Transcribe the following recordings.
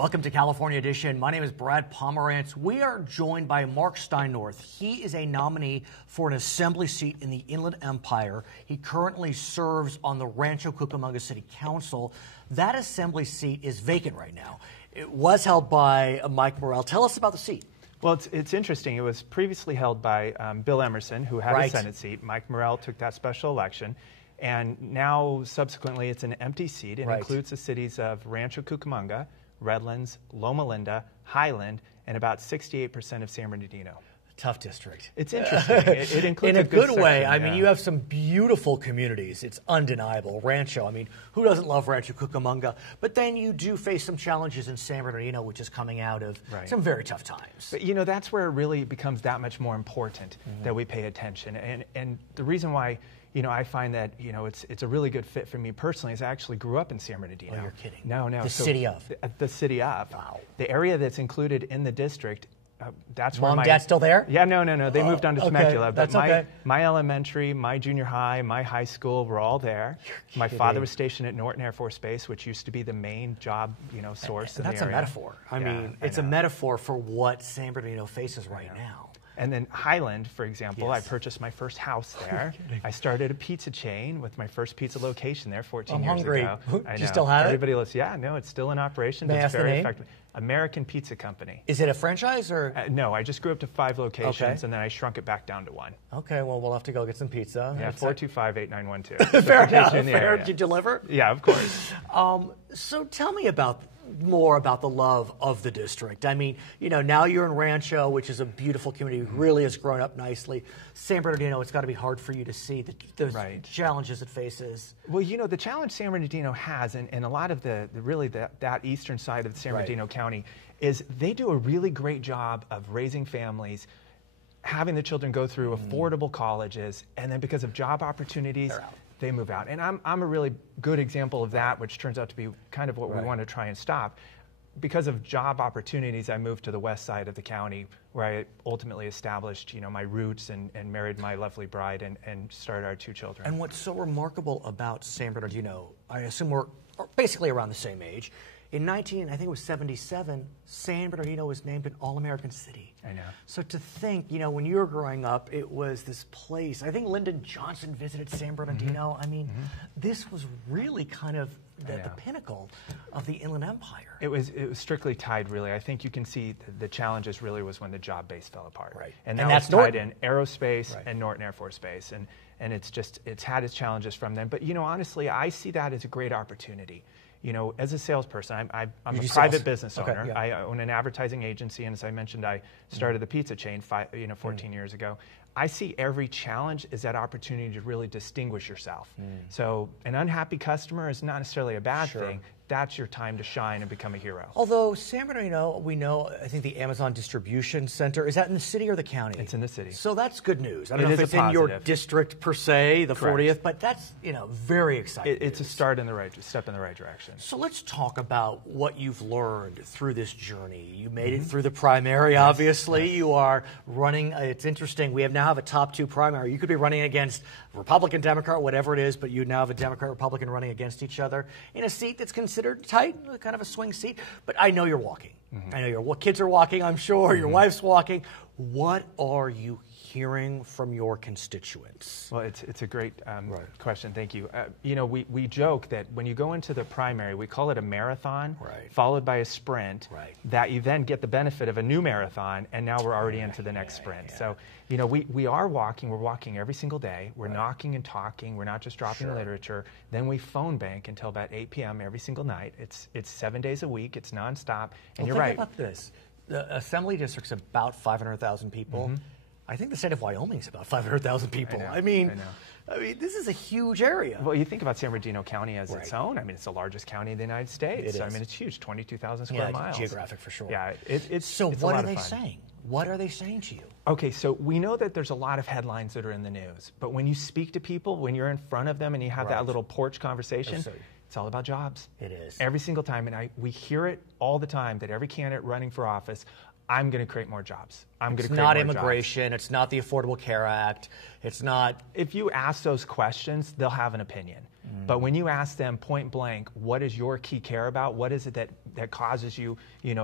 Welcome to California Edition. My name is Brad Pomerance. We are joined by Marc Steinorth. He is a nominee for an assembly seat in the Inland Empire. He currently serves on the Rancho Cucamonga City Council. That assembly seat is vacant right now. It was held by Mike Morrell. Tell us about the seat. Well, it's interesting. It was previously held by Bill Emerson, who had a Senate seat. Mike Morrell took that special election. And now, subsequently, it's an empty seat. It includes the cities of Rancho Cucamonga, Redlands, Loma Linda, Highland, and about 68% of San Bernardino. Tough district. It's interesting. It includes in a good way. section, I mean, you have some beautiful communities. It's undeniable. Rancho, I mean, who doesn't love Rancho Cucamonga? But then you do face some challenges in San Bernardino, which is coming out of some very tough times. But, you know, that's where it really becomes that much more important that we pay attention. And the reason why, you know, I find that, you know, it's a really good fit for me personally is I actually grew up in San Bernardino. Oh, you're kidding. No. The city of. The city of. Wow. The area that's included in the district, that's where Mom and Dad still there? Yeah, no. They moved on to Temecula. That's but my elementary, my junior high, my high school were all there. My father was stationed at Norton Air Force Base, which used to be the main job, you know, source in the area. That's a metaphor. I mean, it's a metaphor for what San Bernardino faces right now. And then Highland, for example, I purchased my first house there. I started a pizza chain with my first pizza location there 14 years ago. Do you still have Everybody listens. Yeah, no, it's still in operation. May I ask the name? Effective. American Pizza Company. Is it a franchise or? No, I just grew up to 5 locations and then I shrunk it back down to 1. Okay, well, we'll have to go get some pizza. Yeah, 425-8912. Fair enough. Fair. Did you deliver? Yeah, of course. So tell me more about the love of the district. I mean, you know, now you're in Rancho, which is a beautiful community, really has grown up nicely. San Bernardino, it's got to be hard for you to see the challenges it faces. Well, you know, the challenge San Bernardino has, and a lot of that eastern side of San Bernardino County, is they do a really great job of raising families, having the children go through affordable colleges, and then because of job opportunities, they move out. And I'm a really good example of that, which turns out to be kind of what we want to try and stop. Because of job opportunities, I moved to the west side of the county, where I ultimately established, you know, my roots and married my lovely bride and started our 2 children. And what's so remarkable about San Bernardino, I assume we're basically around the same age. In I think it was 77, San Bernardino was named an All-American City. I know. So to think, you know, when you were growing up, it was this place. I think Lyndon Johnson visited San Bernardino. I mean, this was really kind of the pinnacle of the Inland Empire. It was strictly tied, really. I think you can see the challenges really was when the job base fell apart. Right. And that's tied in aerospace and Norton Air Force Base. And it's had its challenges from them. But, you know, honestly, I see that as a great opportunity. You know, as a salesperson, I'm a private business owner. I own an advertising agency, and as I mentioned, I started the pizza chain 14 years ago. I see every challenge as that opportunity to really distinguish yourself. So an unhappy customer is not necessarily a bad thing. That's your time to shine and become a hero. Although San Bernardino, we know, I think the Amazon Distribution Center, is that in the city or the county? It's in the city. So that's good news. I don't know if it's in your district per se, the 40th, but that's, you know, very exciting. It's a step in the right direction. So let's talk about what you've learned through this journey. You made it through the primary, obviously. You are running, it's interesting, we now have a top 2 primary. You could be running against Republican, Democrat, whatever it is, but you now have a Democrat, Republican running against each other in a seat that's considered tight, kind of a swing seat. But I know you're walking. I know your kids are walking, I'm sure. Your wife's walking. What are you hearing from your constituents? Well, it's a great question. Thank you. You know, we joke that when you go into the primary, we call it a marathon, followed by a sprint, that you then get the benefit of a new marathon, and now we're already into the next sprint. So, you know, we are walking. We're walking every single day. We're knocking and talking. We're not just dropping literature. Then we phone bank until about 8 p.m. every single night. It's 7 days a week. It's nonstop. And you're right. Think about this. The Assembly District's about 500,000 people. I think the state of Wyoming's about 500,000 people. I mean, this is a huge area. Well, you think about San Bernardino County as its own. I mean, it's the largest county in the United States. I mean, it's huge, 22,000 square miles. Geographic for sure. Yeah, it's so it's what a lot are they of fun. saying? What are they saying to you? Okay, so we know that there's a lot of headlines that are in the news, but when you speak to people, when you're in front of them and you have that little porch conversation, it's all about jobs. It is. Every single time, and we hear it all the time that every candidate running for office, I'm going to create more jobs. I'm going to create It's not more immigration. jobs. It's not the Affordable Care Act. It's not. If you ask those questions, they'll have an opinion. But when you ask them point blank, what is your key care about? What is it that causes you,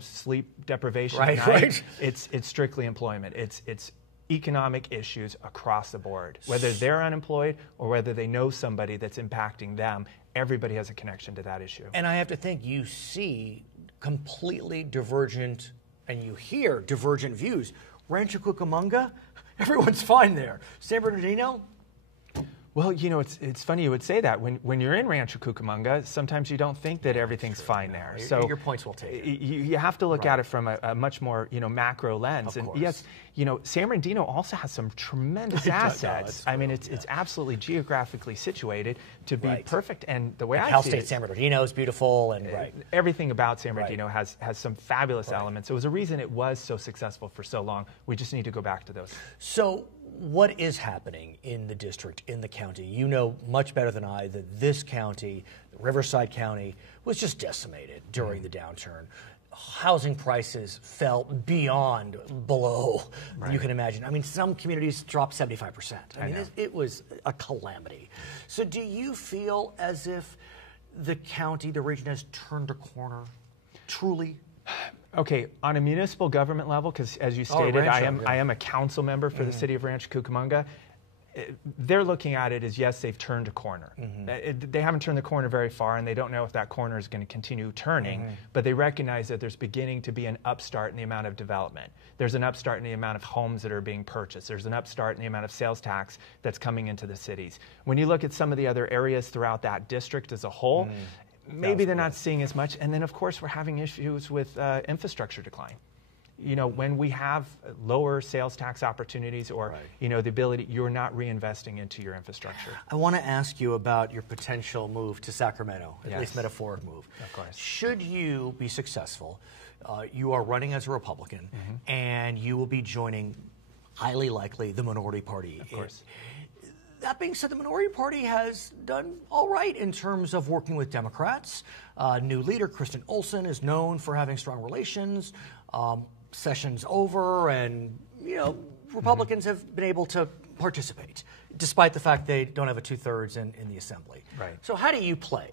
sleep deprivation at night? Right. It's strictly employment. It's economic issues across the board. Whether they're unemployed or whether they know somebody that's impacting them, everybody has a connection to that issue. And I have to think you see completely divergent, and you hear divergent views. Rancho Cucamonga, everyone's fine there. San Bernardino. Well, it's funny you would say that. When you're in Rancho Cucamonga, sometimes you don't think that everything's fine there. So your points will take it. You have to look at it from a much more macro lens. Of course. Yes, San Bernardino also has some tremendous assets. I mean, it's absolutely geographically situated to be perfect. And the way I Cal see State it, San Bernardino is beautiful, and everything about San Bernardino has some fabulous elements. It was a reason it was so successful for so long. We just need to go back to those. So what is happening in the district, in the county? You know much better than I that this county, Riverside County, was just decimated during the downturn. Housing prices fell beyond below you can imagine. I mean, some communities dropped 75%. I mean, it was a calamity. So do you feel as if the county, the region has turned a corner, truly? Okay, on a municipal government level, because as you stated, Rancho, I am a council member for the city of Rancho Cucamonga. They're looking at it as, yes, they've turned a corner. They haven't turned the corner very far, and they don't know if that corner is going to continue turning, but they recognize that there's beginning to be an upstart in the amount of development. There's an upstart in the amount of homes that are being purchased. There's an upstart in the amount of sales tax that's coming into the cities. When you look at some of the other areas throughout that district as a whole, maybe they're not seeing as much. And then, of course, we're having issues with infrastructure decline. When we have lower sales tax opportunities or, the ability, you're not reinvesting into your infrastructure. I want to ask you about your potential move to Sacramento, at least metaphoric move. Of course. Should you be successful, you are running as a Republican, and you will be joining, highly likely, the minority party. Of course. That being said, the minority party has done all right in terms of working with Democrats. New leader, Kristen Olson, is known for having strong relations. Session's over, and Republicans have been able to participate, despite the fact they don't have a 2/3 in the assembly. Right. So how do you play?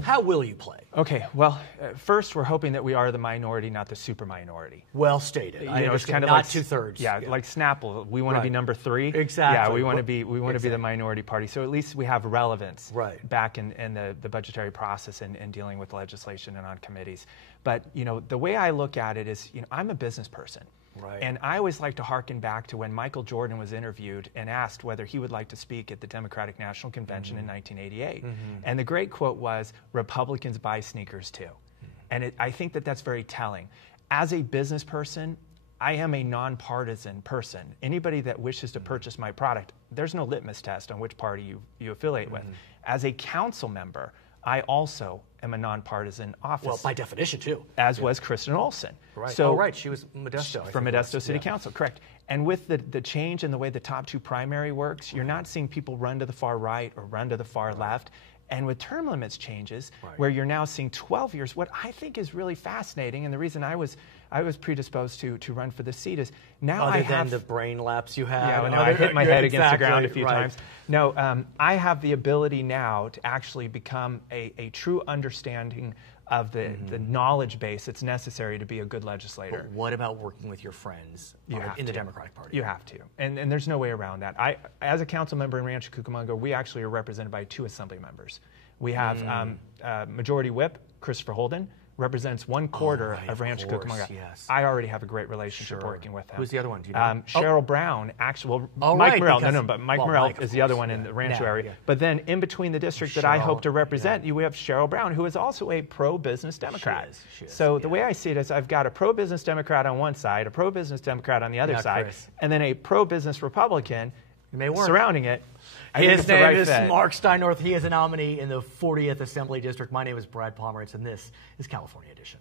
How will you play? Okay, well, first we're hoping that we are the minority, not the super minority. Well stated. It's kind of not like 2/3. Yeah, like Snapple. We want to be number 3. Exactly. Yeah, we want to be the minority party. So at least we have relevance back in the budgetary process and dealing with legislation and on committees. But the way I look at it is, I'm a business person. Right. And I always like to hearken back to when Michael Jordan was interviewed and asked whether he would like to speak at the Democratic National Convention in 1988. And the great quote was, "Republicans buy sneakers too." And I think that that's very telling. As a business person, I am a nonpartisan person. Anybody that wishes to purchase my product, there's no litmus test on which party you affiliate with. As a council member, I also am a nonpartisan office. Well, by definition, too. As was Kristen Olson. Right. So, She was Modesto. From Modesto City Council, correct. And with the change in the way the top 2 primary works, you're not seeing people run to the far right or run to the far left. And with term limits changes, where you're now seeing 12 years, what I think is really fascinating, and the reason I was predisposed to run for the seat is now Other than the brain lapse you had. Yeah, I hit my head against the ground a few times. No, I have the ability now to actually become a true understanding of the knowledge base that's necessary to be a good legislator. But what about working with your friends in the Democratic Party? You have to. And there's no way around that. As a council member in Rancho Cucamonga, we actually are represented by 2 assembly members. We have Majority Whip, Christopher Holden, represents 1/4 of Rancho Cucamonga. Yes. I already have a great relationship working with him. Who's the other one? Do you know? Cheryl Brown, actually, Mike Morrell. But Mike Morrell is the other one in the Rancho area. Yeah. But then in between the district that I hope to represent, we have Cheryl Brown, who is also a pro-business Democrat. She is. So the way I see it is I've got a pro-business Democrat on one side, a pro-business Democrat on the other side, and then a pro-business Republican surrounding it. His name is Marc Steinorth. He is a nominee in the 40th Assembly District. My name is Brad Pomerance, and this is California Edition.